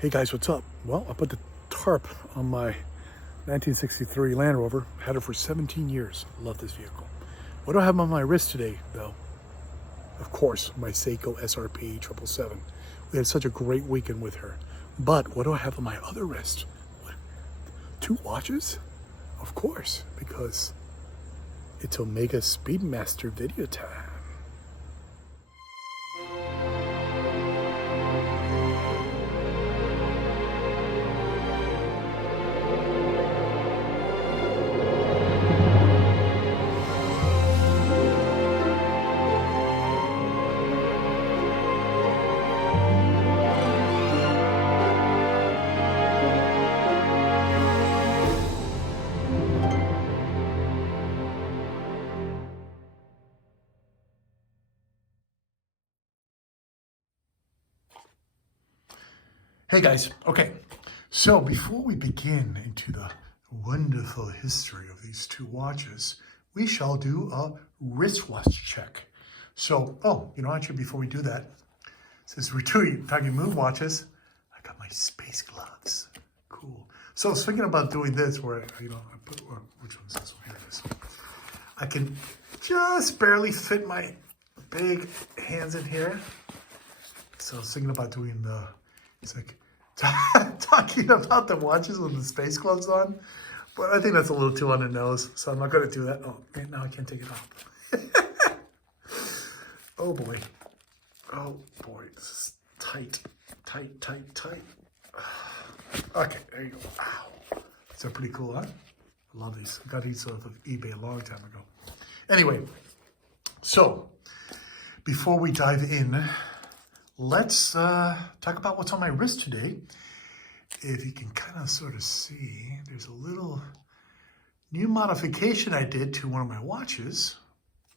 Hey guys, what's up? Well, I put the tarp on my 1963 Land Rover. Had it for 17 years. Love this vehicle. What do I have on my wrist today, though? Of course, my Seiko SRP 777. We had such a great weekend with her. But what do I have on my other wrist? What? 2 watches? Of course, because it's Omega Speedmaster video time. Hey guys, okay, so before we begin into the wonderful history of these 2 watches, we shall do a wristwatch check. So, actually before we do that, since we're talking moon watches, I got my space gloves. Cool. So I was thinking about doing this where, I put, which one's this one? Here it is. I can just barely fit my big hands in here. So I was thinking about doing it's like talking about the watches with the space gloves on, but I think that's a little too on the nose, so I'm not going to do that. Oh, man, now I can't take it off. Oh boy, this is tight. Okay, there you go. Ow. These are pretty cool, huh? I love these. I got these off of eBay a long time ago. Anyway, so before we dive in, let's talk about what's on my wrist today. If you can kind of sort of see, there's a little new modification I did to one of my watches.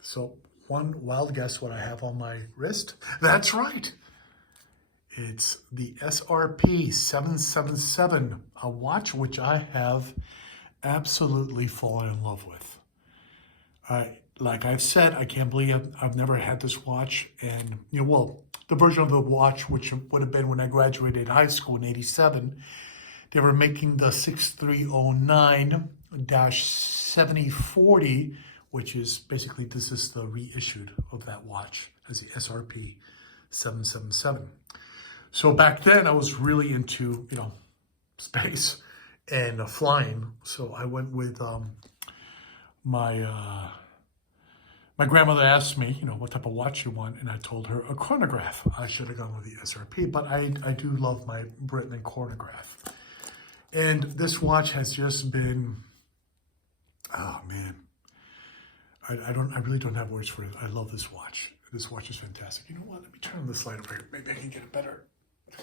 So one wild guess what I have on my wrist? That's right. It's the SRP 777, a watch which I have absolutely fallen in love with. Like I've said, I can't believe I've never had this watch, and the version of the watch, which would have been when I graduated high school in '87, they were making the 6309-7040, which is basically, this is the reissued of that watch as the SRP 777. So back then I was really into, space and flying. So I went with my grandmother asked me, what type of watch you want, and I told her a chronograph. I should have gone with the SRP, but I do love my Breitling chronograph. And this watch has just been, oh man, I really don't have words for it. I love this watch. This watch is fantastic. You know what? Let me turn this light over here. Maybe I can get it better.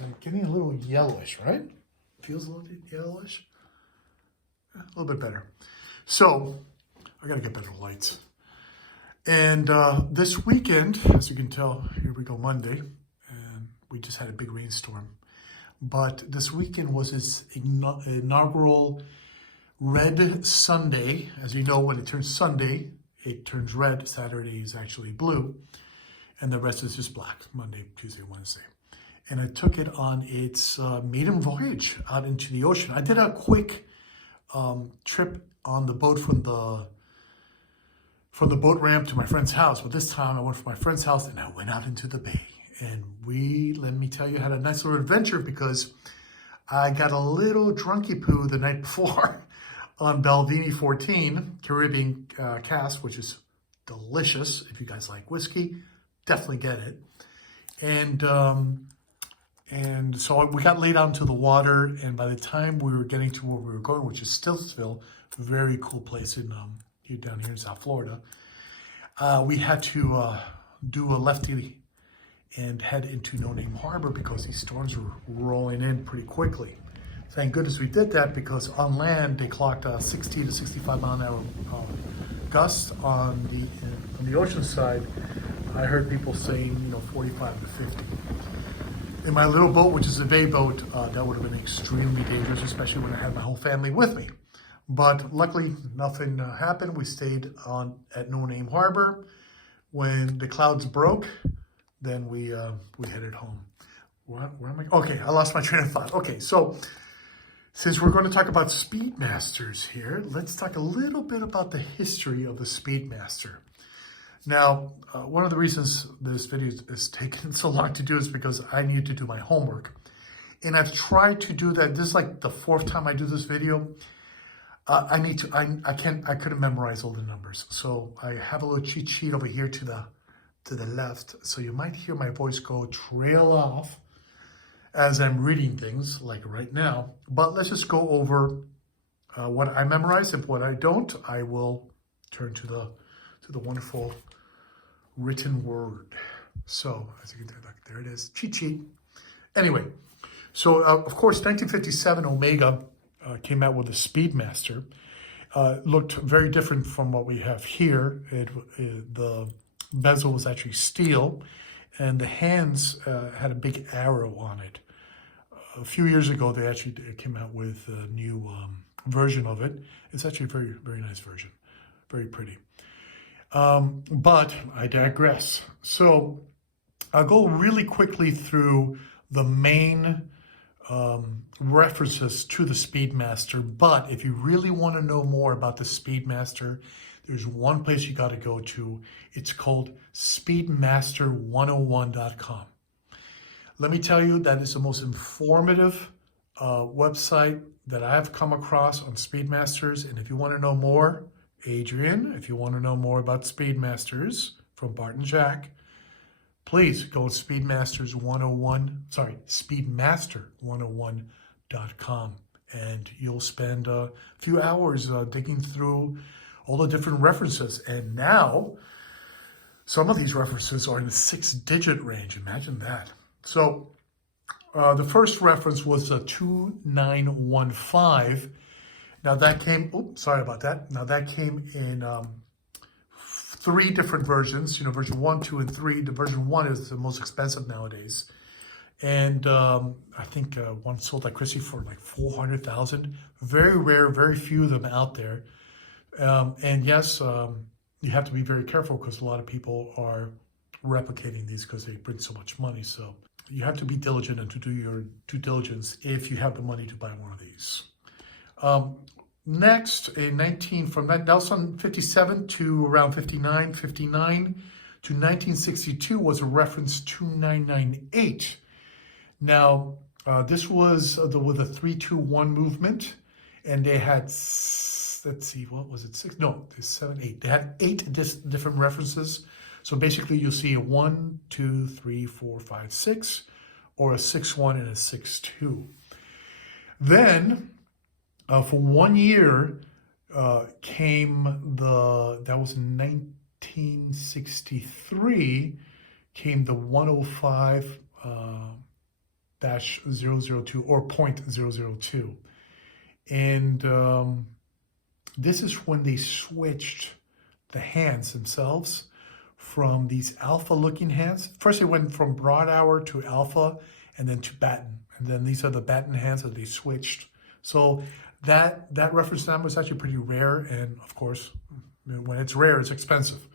I'm getting a little yellowish, right? Feels a little yellowish. A little bit better. So I gotta get better lights. And this weekend, as you can tell, here we go Monday, and we just had a big rainstorm. But this weekend was its inaugural Red Sunday. As you know, when it turns Sunday, it turns red. Saturday is actually blue. And the rest is just black, Monday, Tuesday, Wednesday. And I took it on its maiden voyage out into the ocean. I did a quick trip on the boat from the boat ramp to my friend's house. But this time I went from my friend's house and I went out into the bay. And let me tell you, had a nice little adventure because I got a little drunky poo the night before on Belvini 14 Caribbean cask, which is delicious. If you guys like whiskey, definitely get it. And so we got laid out into the water, and by the time we were getting to where we were going, which is Stiltsville, a very cool place down here in South Florida, we had to do a lefty and head into No Name Harbor because these storms were rolling in pretty quickly. Thank goodness we did that, because on land they clocked 60 to 65 mile an hour gusts. On the ocean side, I heard people saying 45 to 50. In my little boat, which is a day boat, that would have been extremely dangerous, especially when I had my whole family with me. But luckily, nothing happened. We stayed at No Name Harbor. When the clouds broke, then we headed home. where am I? Okay, I lost my train of thought. Okay, so since we're going to talk about Speedmasters here, let's talk a little bit about the history of the Speedmaster. Now, one of the reasons this video is taking so long to do is because I need to do my homework. And I've tried to do that. This is like the 4th time I do this video. I couldn't memorize all the numbers. So I have a little cheat sheet over here to the left. So you might hear my voice go trail off as I'm reading things like right now. But let's just go over what I memorize. If what I don't, I will turn to the wonderful written word. So as you can see, look, there it is, cheat sheet. Anyway, so of course, 1957 Omega came out with a Speedmaster. Looked very different from what we have here. The bezel was actually steel, and the hands had a big arrow on it. A few years ago, they actually came out with a new version of it. It's actually a very, very nice version, very pretty. But I digress. So I'll go really quickly through the main references to the Speedmaster. But if you really want to know more about the Speedmaster, there's one place you got to go to. It's called Speedmaster101.com. Let me tell you, that is the most informative website that I have come across on Speedmasters. And if you want to know more, Adrian, if you want to know more about Speedmasters from Bart and Jack, please go to Speedmaster101.com, and you'll spend a few hours digging through all the different references. And now, some of these references are in the 6-digit range. Imagine that. So, the first reference was a 2915. Now that came, sorry about that. Now that came in 3 different versions, version 1, 2, and 3. The version 1 is the most expensive nowadays. And I think one sold at Christie for like $400,000. Very rare, very few of them out there. And yes, you have to be very careful because a lot of people are replicating these because they bring so much money. So you have to be diligent and to do your due diligence if you have the money to buy one of these. Next, from 1957 to around 59 to 1962 was a reference 2998. Now, this was with a 3-2-1 movement, and they had, let's see, what was it? 6? No, 7, 8. They had 8 different references. So basically, you'll see a 1, 2, 3, 4, 5, 6, or a 6-1 and a 6-2. Then, for 1 year, that was in 1963, came the 105-002 or .002. And this is when they switched the hands themselves from these alpha-looking hands. First, they went from broad hour to alpha and then to batten. And then these are the batten hands that they switched. So that reference number is actually pretty rare, and of course, when it's rare, it's expensive.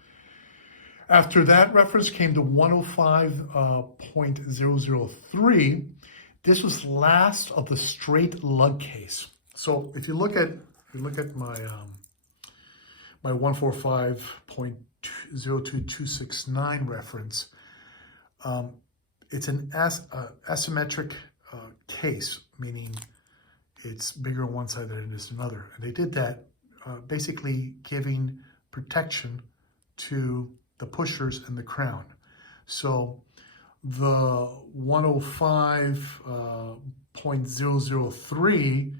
After that reference came the 105.003. This was last of the straight lug case. So if you look at my my 145.02269 reference, it's an asymmetric case, meaning it's bigger on one side than it is another. And they did that basically giving protection to the pushers and the crown. So the 105.003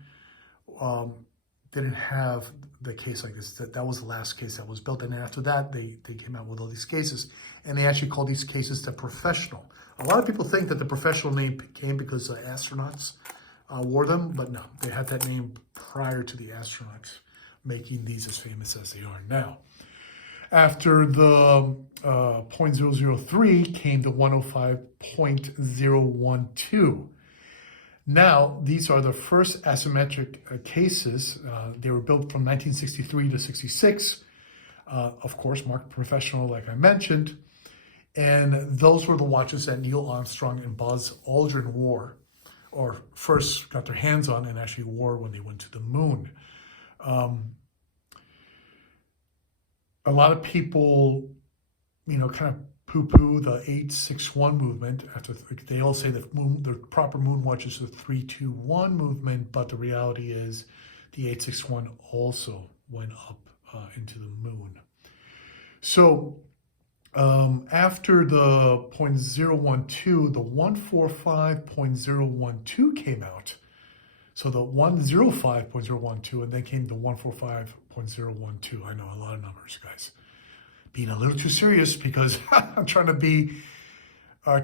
didn't have the case like this. That was the last case that was built. And after that, they came out with all these cases. And they actually call these cases the professional. A lot of people think that the professional name came because astronauts wore them, but no, they had that name prior to the astronauts making these as famous as they are now. After the .003 came the 105.012. Now, these are the first asymmetric cases. They were built from 1963 to 66. Of course, marked professional, like I mentioned. And those were the watches that Neil Armstrong and Buzz Aldrin wore, or first got their hands on and actually wore when they went to the moon. A lot of people, kind of poo-poo the 861 movement. They all say that the proper moon watch is the 321 movement, but the reality is the 861 also went up into the moon. So after the 0.012, the 145.012 came out. So the 105.012, and then came the 145.012. I know a lot of numbers, guys. Being a little too serious because I'm trying to be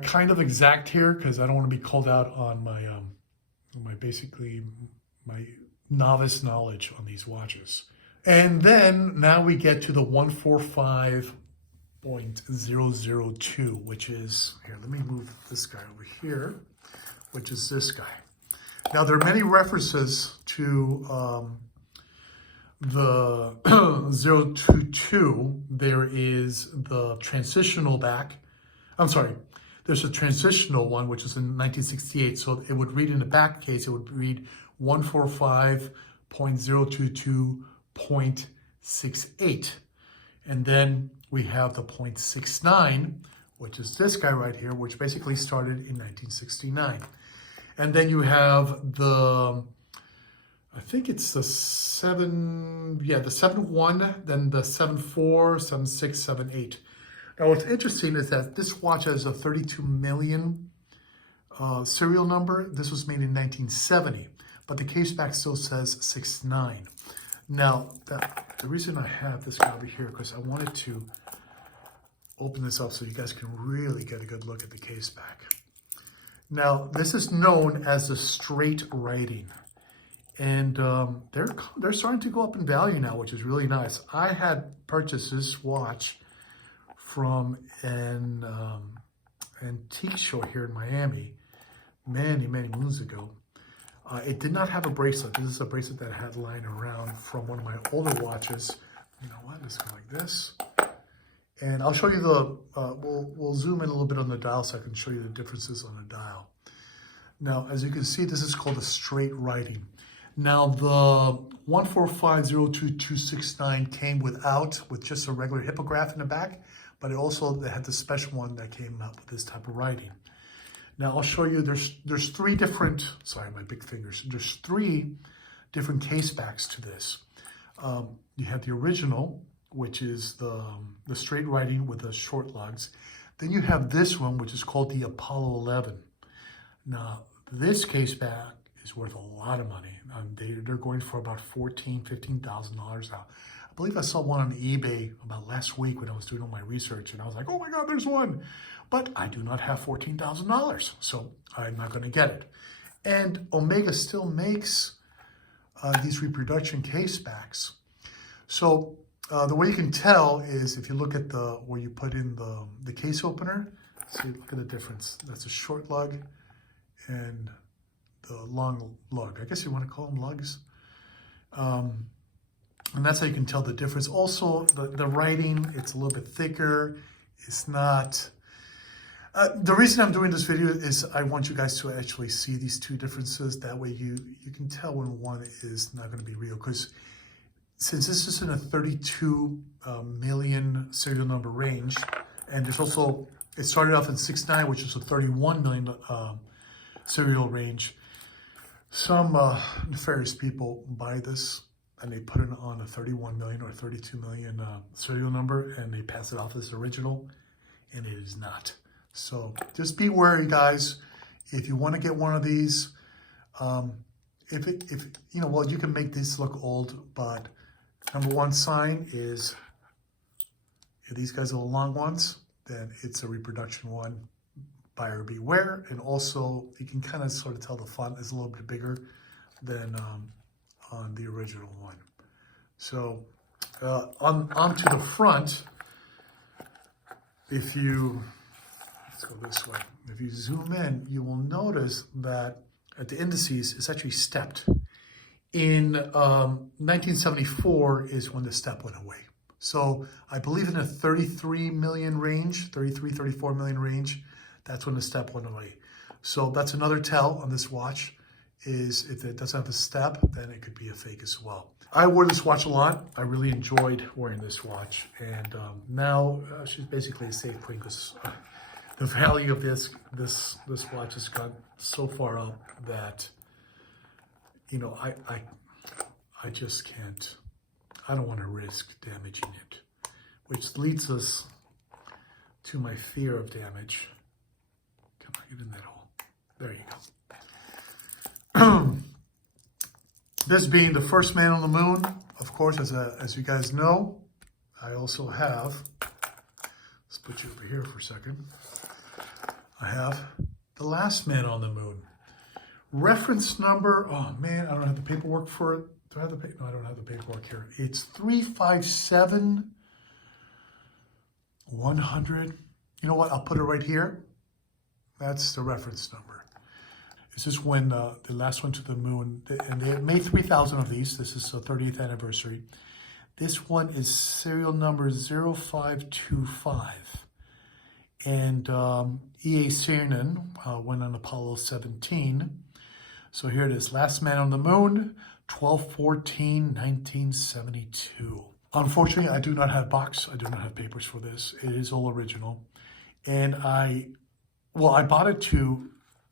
kind of exact here because I don't want to be called out on my my novice knowledge on these watches. And then now we get to the 145.002, which is, here, let me move this guy over here, which is this guy. Now, there are many references to the 022. There is the transitional back. I'm sorry. There's a transitional one, which is in 1968. So it would read in the back case, it would read 145.022.68. And then we have the 0.69, which is this guy right here, which basically started in 1969. And then you have the, I think it's the 7.1, then the 7.4, 7.6, 7.8. Now what's interesting is that this watch has a 32 million serial number. This was made in 1970, but the case back still says 69. Now, the reason I have this guy over here, because I wanted to open this up so you guys can really get a good look at the case back. Now, this is known as the straight writing, and they're starting to go up in value now, which is really nice. I had purchased this watch from an antique show here in Miami many moons ago. It did not have a bracelet. This is a bracelet that I had lying around from one of my older watches. You know what? Let's go like this. And I'll show you the, we'll zoom in a little bit on the dial so I can show you the differences on the dial. Now, as you can see, this is called the straight writing. Now, the 145.02269 came with just a regular hippograph in the back, but it also had the special one that came out with this type of writing. Now, I'll show you, there's three different, sorry, my big fingers. There's three different case backs to this. You have the original, which is the straight writing with the short lugs. Then you have this one, which is called the Apollo 11. Now, this case back is worth a lot of money. They're going for about $14,000, $15,000 now. I believe I saw one on eBay about last week when I was doing all my research, and I was like, oh my God, there's one. But I do not have $14,000, so I'm not going to get it. And Omega still makes these reproduction case backs. So the way you can tell is if you look at where you put in the case opener, see, look at the difference. That's a short lug and the long lug. I guess you want to call them lugs. And that's how you can tell the difference. Also, the writing, it's a little bit thicker. It's not... the reason I'm doing this video is I want you guys to actually see these two differences. That way you can tell when one is not going to be real. Because since this is in a 32 million serial number range, and there's also, it started off in 69, which is a 31 million serial range. Some nefarious people buy this and they put it on a 31 million or 32 million serial number, and they pass it off as original, and it is not. So just be wary, guys. If you want to get one of these, if you know, well, you can make this look old, but number one sign is if these guys are the long ones, then it's a reproduction one. Buyer beware. And also, you can kind of sort of tell the font is a little bit bigger than on the original one. So onto the front, if you, let's go this way. If you zoom in, you will notice that at the indices, it's actually stepped. In 1974 is when the step went away. So I believe in the 33 million range, 33, 34 million range. That's when the step went away. So that's another tell on this watch, is if it doesn't have the step, then it could be a fake as well. I wore this watch a lot. I really enjoyed wearing this watch. And now she's basically a safe queen because the value of this watch has gone so far up that, you know, I just can't. I don't want to risk damaging it, which leads us to my fear of damage. Come on, get in that hole. There you go. This being the first man on the moon, of course, as you guys know, I also have, let's put you over here for a second. I have the last man on the moon. Reference number, oh man, I don't have the paperwork for it. Do I have the paper? No, I don't have the paperwork here. It's 357-100. You know what? I'll put it right here. That's the reference number. This is when the last one to the moon, and they made 3,000 of these. This is the 30th anniversary. This one is serial number 0525. And E.A. Cernan went on Apollo 17. So here it is, last man on the moon, 12/14/1972. Unfortunately, I do not have box. I do not have papers for this. It is all original. And I bought it to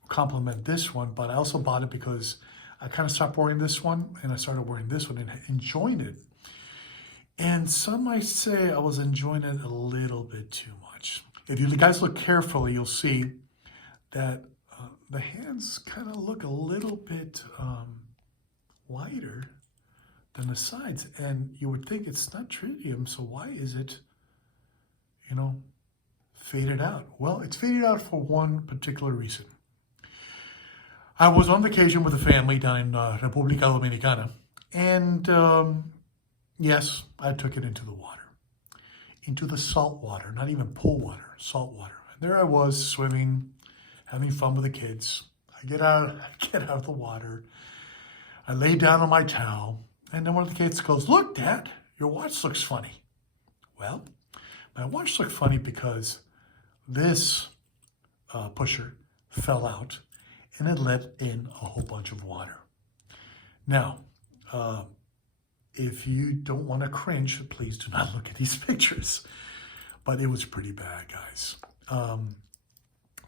compliment this one, but I also bought it because I kind of stopped wearing this one and I started wearing this one and enjoying it. And some might say I was enjoying it a little bit too much. If you guys look carefully, you'll see that the hands kind of look a little bit wider than the sides, and you would think it's not tritium, so why is it, you know, faded out? Well, it's faded out for one particular reason. I was on vacation with a family down in República Dominicana, and yes, I took it into the water, into the salt water, not even pool water, salt water. And there I was swimming, having fun with the kids. I get out of the water. I lay down on my towel, and then one of the kids goes, "Look, Dad, your watch looks funny." Well, my watch looked funny because this pusher fell out, and it let in a whole bunch of water. Now, if you don't want to cringe, please do not look at these pictures. But it was pretty bad, guys.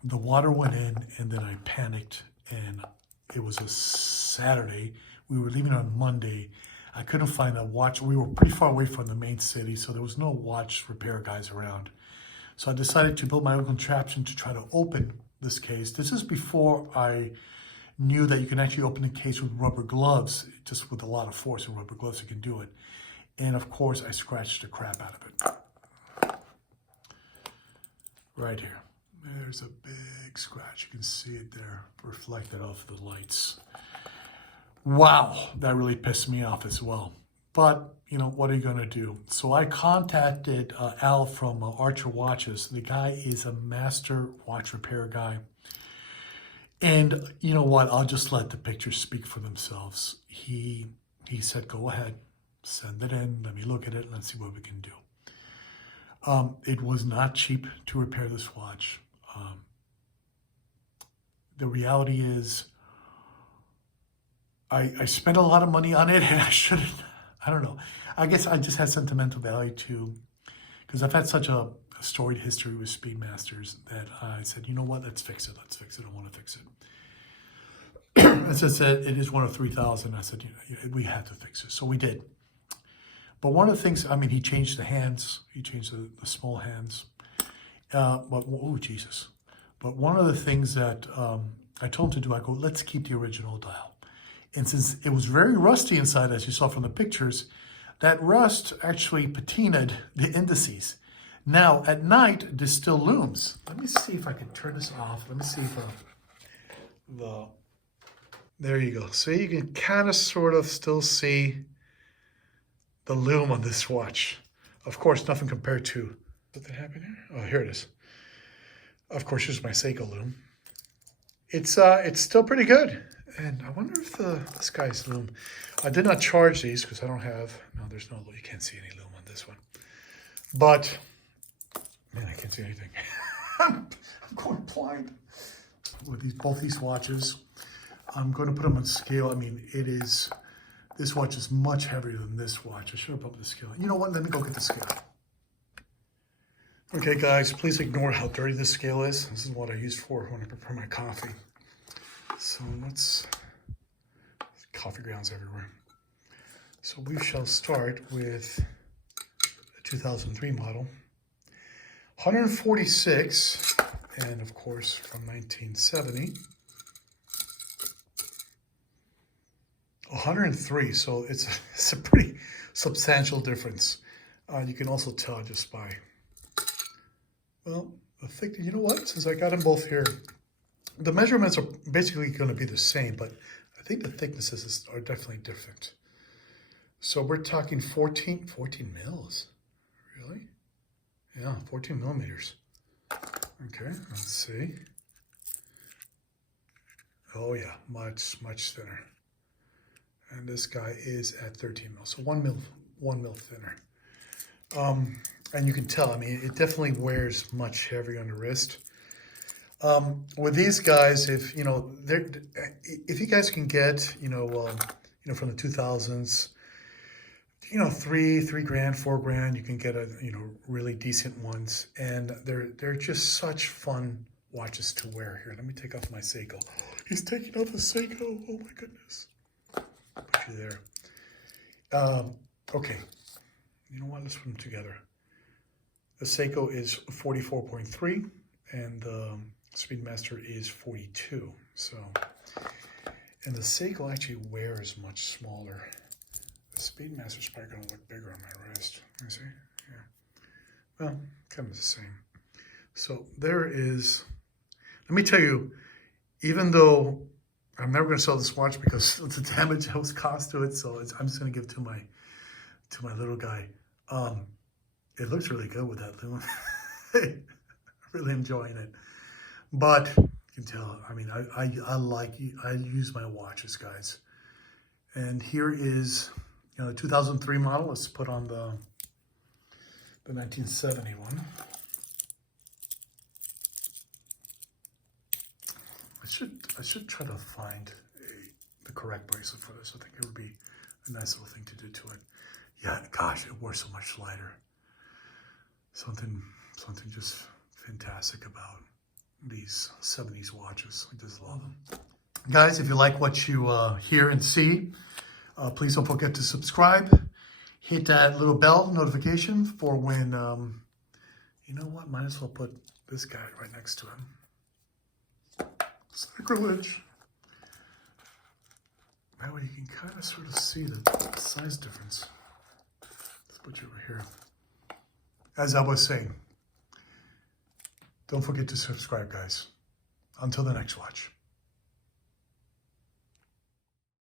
The water went in, and then I panicked, and it was a Saturday. We were leaving on Monday. I couldn't find a watch. We were pretty far away from the main city, so there was no watch repair guys around. So I decided to build my own contraption to try to open this case. This is before I knew that you can actually open the case with rubber gloves. Just with a lot of force and rubber gloves, you can do it. And of course, I scratched the crap out of it. Right here. There's a big scratch. You can see it there reflected off the lights. Wow, that really pissed me off as well. But, you know, what are you going to do? So I contacted Al from Archer Watches. The guy is a master watch repair guy. And you know what? I'll just let the pictures speak for themselves. He said, go ahead, send it in. Let me look at it. Let's see what we can do. It was not cheap to repair this watch. The reality is I spent a lot of money on it, and I shouldn't. I don't know. I guess I just had sentimental value too, because I've had such a storied history with Speedmasters that I said, you know what, let's fix it. Let's fix it. I want to fix it. As I said, it is one of 3,000. I said, we have to fix it. So we did. But one of the things, I mean, he changed the hands. He changed the small hands. Oh, Jesus. But one of the things that I told him to do, I go, let's keep the original dial. And since it was very rusty inside, as you saw from the pictures, that rust actually patinaed the indices. Now, at night, this still looms. Let me see if I can turn this off. Let me see if there you go. So you can kind of sort of still see the loom on this watch. Of course, nothing compared to, what did happen here? Oh, here it is. Of course, here's my Seiko loom. It's still pretty good. And I wonder if this guy's loom, I did not charge these because I don't have, no, there's no, you can't see any loom on this one. But, man, I can't see anything. I'm going blind with both these watches. I'm going to put them on scale. I mean, this watch is much heavier than this watch. I should have put the scale. You know what? Let me go get the scale. Okay, guys, please ignore how dirty this scale is. This is what I use for when I prepare my coffee. So coffee grounds everywhere. So we shall start with the 2003 model. 146, and of course from 1970. 103, so it's a pretty substantial difference. You can also tell just by, well, the thick, you know what, since I got them both here, the measurements are basically going to be the same, but I think the thicknesses are definitely different. So we're talking 14 mils, really? Yeah, 14 millimeters. Okay, let's see. Oh yeah, much thinner. And this guy is at 13 mil, so 1 mil thinner. And you can tell, I mean, it definitely wears much heavier on the wrist. With these guys, if you guys can get, from the 2000s, $3 grand, $4 grand, you can get really decent ones, and they're just such fun watches to wear. Here, let me take off my Seiko. He's taking off the Seiko. Oh my goodness. Put you there. Okay. You know what? Let's put them together. The Seiko is 44.3, and the Speedmaster is 42. So, and the Seiko actually wears much smaller. The Speedmaster is probably going to look bigger on my wrist. You see? Yeah. Well, kind of the same. So there is. Let me tell you, even though I'm never going to sell this watch because of the damage that was caused to it, so I'm just going to give it to my little guy. It looks really good with that lumen. I'm really enjoying it. But you can tell, I mean, I use my watches, guys. And here is, the 2003 model. Let's put on the 1971. I should try to find the correct bracelet for this. I think it would be a nice little thing to do to it. Yeah, gosh, it wore so much lighter. Something just fantastic about these 70s watches. I just love them. Guys, if you like what you hear and see, please don't forget to subscribe. Hit that little bell notification for when, you know what, might as well put this guy right next to him. Sacrilege. That way you can kind of sort of see the size difference. Let's put you over here. As I was saying, don't forget to subscribe, guys. Until the next watch.